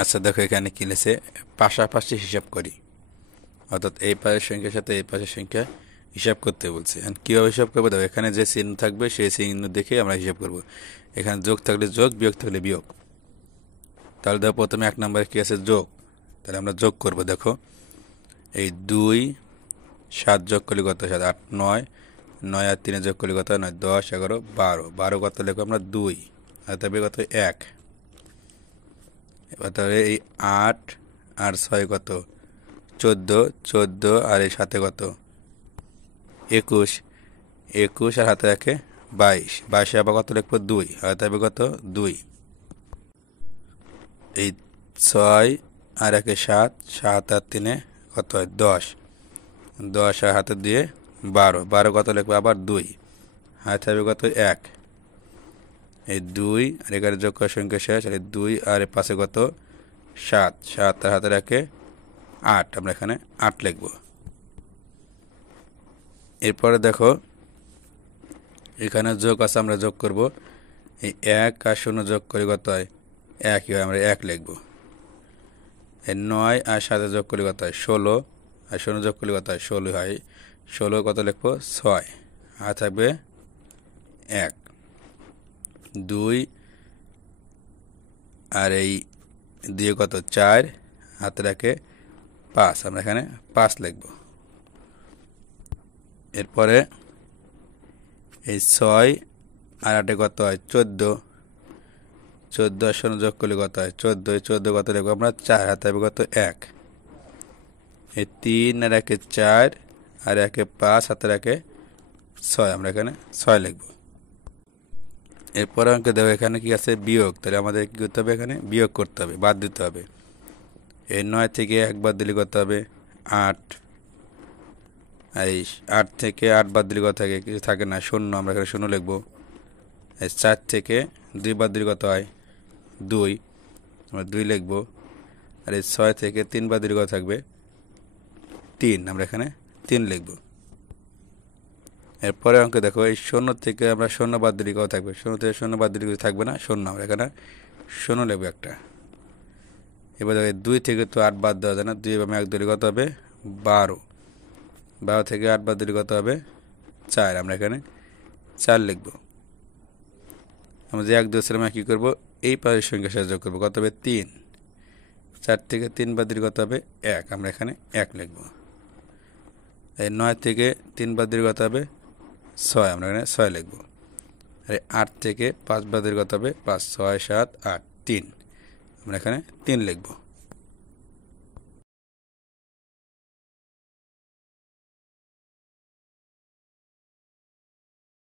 আচ্ছা দেখো এখানে কি লিখেছে, পাশাপাশি হিসাব করি, অর্থাৎ এই পাশের সংখ্যার সাথে এই পাশের সংখ্যা হিসাব করতে বলছে। এখন কীভাবে হিসাব করবো দেখো, এখানে যে চিহ্ন থাকবে সেই চিহ্ন দেখে আমরা হিসাব করব। এখানে যোগ থাকলে যোগ, বিয়োগ থাকলে বিয়োগ। তাহলে দেখো প্রথমে 1 নম্বরে কী আছে, যোগ। তাহলে আমরা যোগ করব। দেখো এই 2 7 যোগ করলে কত, 7 8 9, 9 আর 3 যোগ করলে কত, 9 10 11 12, 12 কত লিখবো আমরা 2, আর তবে কত 1। এবার তাহলে এই 8 আর 6 কত 14, 14 আর এই সাথে কত 21, 21 আর হাতে রাখে 22, 22 আবার কত লিখবো 2, আর তবে কত 2। এই 6 আর 1 7, 7 আর 3 কত হয় 10, 10 আর হাতে দিয়ে 12, 12 কত লিখবো আবার 2, হাতে হবে কত 1। এই 2 আর এখানে যোগ করার সংখ্যা শেষ, আর 2 আর 5 কত 7, 7 আর হাতে রাখে 8, আমরা এখানে 8 লিখব। এরপরে দেখো এখানে যোগ আছে, আমরা যোগ করব। এই 1 আর 0 যোগ করে কত হয় 1 হয়, আমরা 1 লিখব। এই 9 আর 7 যোগ করে কত হয় 16, আর 0 যোগ করলে কত হয় 16 হয়। 16 কত লিখবো 6, আর থাকবে 1। 2 আর এই 2 কত 4, হাতে রাখে 5, আমরা এখানে 5 লিখব। এরপরে এই 6 আর 8 কত হয় 14, 14 আর 0 যোগ করলে কত হয় 14, এই 14 কত লিখবো আমরা 4, হাতে হবে কত 1। এই 3 আর 1 4, আর 1 5, হাতে রাখে 6, আমরা এখানে 6 লিখব। এরপরে অঙ্কে দেখো এখানে কি আছে বিয়োগ, তাহলে আমাদের কি করতে হবে, এখানে বিয়োগ করতে হবে, বাদ দিতে হবে। এই 9 থেকে 1 বাদ দিলে কত হবে 8, আর এই 8 থেকে 8 বাদ দিলে কত থাকে, কিছু থাকে না 0, আমরা এখানে 0 লিখব। এই 4 থেকে 2 বাদ দিলে কত হয় 2, আমরা 2 লিখব। আর এই 6 থেকে 3 বাদ দিলে কত থাকবে 3, আমরা এখানে 3 লিখব। এরপরে অঙ্কে দেখো এই 0 থেকে আমরা 0 বাদ দিলে কত থাকবে, 0 থেকে 0 বাদ দিলে কিছু থাকবে না 0, আমরা এখানে 0 লিখব একটা। এবার দেখো 2 থেকে তো 8 বাদ দেওয়া যায় না, 2 এবং 1 দিলে কত হবে 12, 12 থেকে 8 বাদ দিলে কত হবে 4, আমরা এখানে 4 লিখব। আমরা যে 1 দিয়েছিলাম কী করবো, এই পাশের সংখ্যা সাথে যোগ করবো, কত হবে 3, 4 থেকে 3 বাদ দিলে কত হবে 1, আমরা এখানে 1 লিখব। এই 9 থেকে 3 বাদ দিলে কত হবে 6, আমরা এখানে 6 লিখব। আর 8 থেকে 5 বাদ দিলে কত হবে 5, 6 7 8 3, আমরা এখানে 3 লিখব।